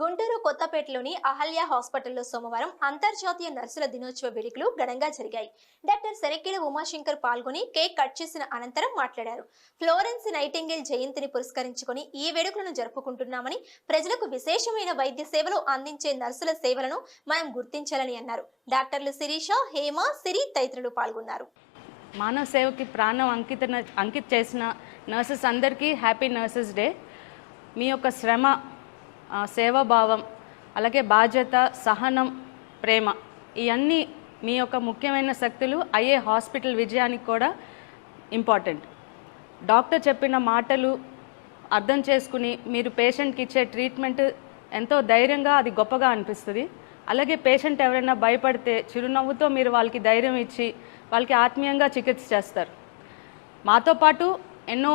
గుంటూరు కొత్తపేటలోని అహల్య హాస్పిటల్లో సోమవారం అంతర్జాతీయ నర్సుల దినోత్సవ వేడుకలు ఘనంగా జరిగాయి. డాక్టర్ సెరక్కిల ఉమాశంకర్ పాల్గొని కేక్ కట్ చేసిన అనంతరం మాట్లాడారు. ఫ్లోరెన్స్ నైటింగేల్ జయంతిని పురస్కరించుకొని ఈ వేడుకలను జరుపుకుంటున్నామని, ప్రజలకు విశేషమైన వైద్య సేవలు అందించే నర్సుల సేవలను మనం గుర్తించాలని అన్నారు. డాక్టర్లు శిరీష, హేమ, సిరి తదితరులు పాల్గొన్నారు. మానవ సేవకి ప్రాణం అంకిత చేసిన నర్సెస్ అందరికీ హ్యాపీ నర్సెస్ డే. మీ యొక్క శ్రమ, సేవాభావం, అలాగే బాధ్యత, సహనం, ప్రేమ ఇవన్నీ మీ యొక్క ముఖ్యమైన శక్తులు అయ్యే హాస్పిటల్ విజయానికి కూడా ఇంపార్టెంట్. డాక్టర్ చెప్పిన మాటలు అర్థం చేసుకుని మీరు పేషెంట్కి ఇచ్చే ట్రీట్మెంట్ ఎంతో ధైర్యంగా, అది గొప్పగా అనిపిస్తుంది. అలాగే పేషెంట్ ఎవరైనా భయపడితే చిరునవ్వుతో మీరు వాళ్ళకి ధైర్యం ఇచ్చి వాళ్ళకి ఆత్మీయంగా చికిత్స చేస్తారు. మాతో పాటు ఎన్నో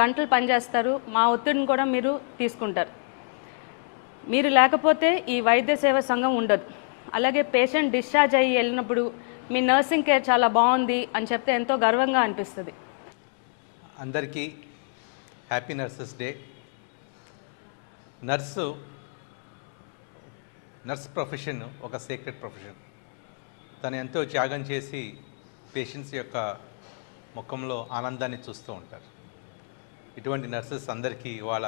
గంటలు పనిచేస్తారు. మా ఒత్తిడిని కూడా మీరు తీసుకుంటారు. మీరు లేకపోతే ఈ వైద్య సేవ సంఘం ఉండదు. అలాగే పేషెంట్ డిశ్చార్జ్ అయ్యి వెళ్ళినప్పుడు మీ నర్సింగ్ కేర్ చాలా బాగుంది అని చెప్తే ఎంతో గర్వంగా అనిపిస్తుంది. అందరికీ happy nurses day. Nurse profession ఒక సీక్రెట్ ప్రొఫెషన్. తను ఎంతో త్యాగం చేసి పేషెంట్స్ యొక్క ముఖంలో ఆనందాన్ని చూస్తూ ఉంటారు. ఇటువంటి నర్సెస్ అందరికీ ఇవాళ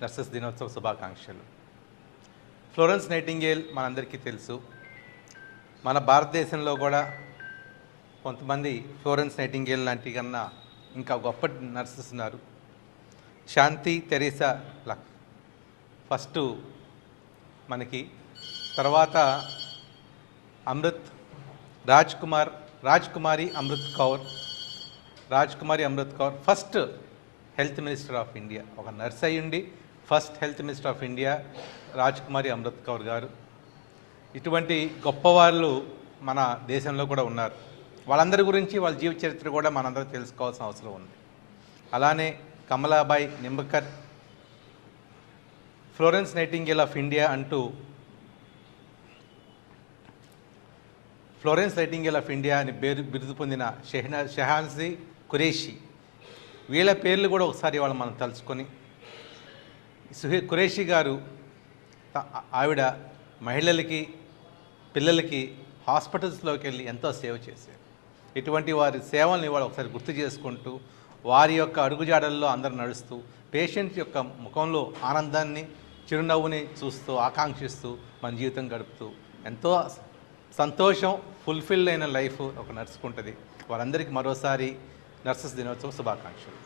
నర్సెస్ దినోత్సవ శుభాకాంక్షలు. ఫ్లోరెన్స్ నైటింగేల్ మనందరికీ తెలుసు. మన భారతదేశంలో కూడా కొంతమంది ఫ్లోరెన్స్ నైటింగేల్ లాంటి కన్నా ఇంకా గొప్ప నర్సెస్ ఉన్నారు. శాంతి తెరీసా లక్ ఫస్ట్ మనకి, తర్వాత Rajkumari Amrit Kaur first health minister of India. ఒక నర్స్ అయ్యుండి first health minister of India Rajkumari Amrit Kaur గారు. ఇటువంటి గొప్పవాళ్ళు మన దేశంలో కూడా ఉన్నారు. వాళ్ళందరి గురించి వాళ్ళ జీవిత చరిత్ర కూడా మనందరం తెలుసుకోవాల్సిన అవసరం ఉంది. అలానే Kamalabai Nimbkar, Florence Nightingale of India అంటూ ఫ్లోరెన్స్ నైటింగేల్ ఆఫ్ ఇండియా అని బిరుదు పొందిన షెహాన్జీ ఖురేషి, వీళ్ళ పేర్లు కూడా ఒకసారి వాళ్ళు మనం తలుచుకొని, ఖురేషి గారు ఆవిడ మహిళలకి, పిల్లలకి హాస్పిటల్స్లోకి వెళ్ళి ఎంతో సేవ చేశారు. ఇటువంటి వారి సేవల్ని వాళ్ళు ఒకసారి గుర్తు చేసుకుంటూ, వారి యొక్క అడుగుజాడల్లో అందరూ నడుస్తూ, పేషెంట్ యొక్క ముఖంలో ఆనందాన్ని, చిరునవ్వుని చూస్తూ, ఆకాంక్షిస్తూ మన జీవితం గడుపుతూ ఎంతో సంతోషం, ఫుల్ఫిల్ అయిన లైఫ్ ఒక నర్సుకు ఉంటుంది. వారందరికీ మరోసారి నర్సెస్ దినోత్సవ శుభాకాంక్షలు.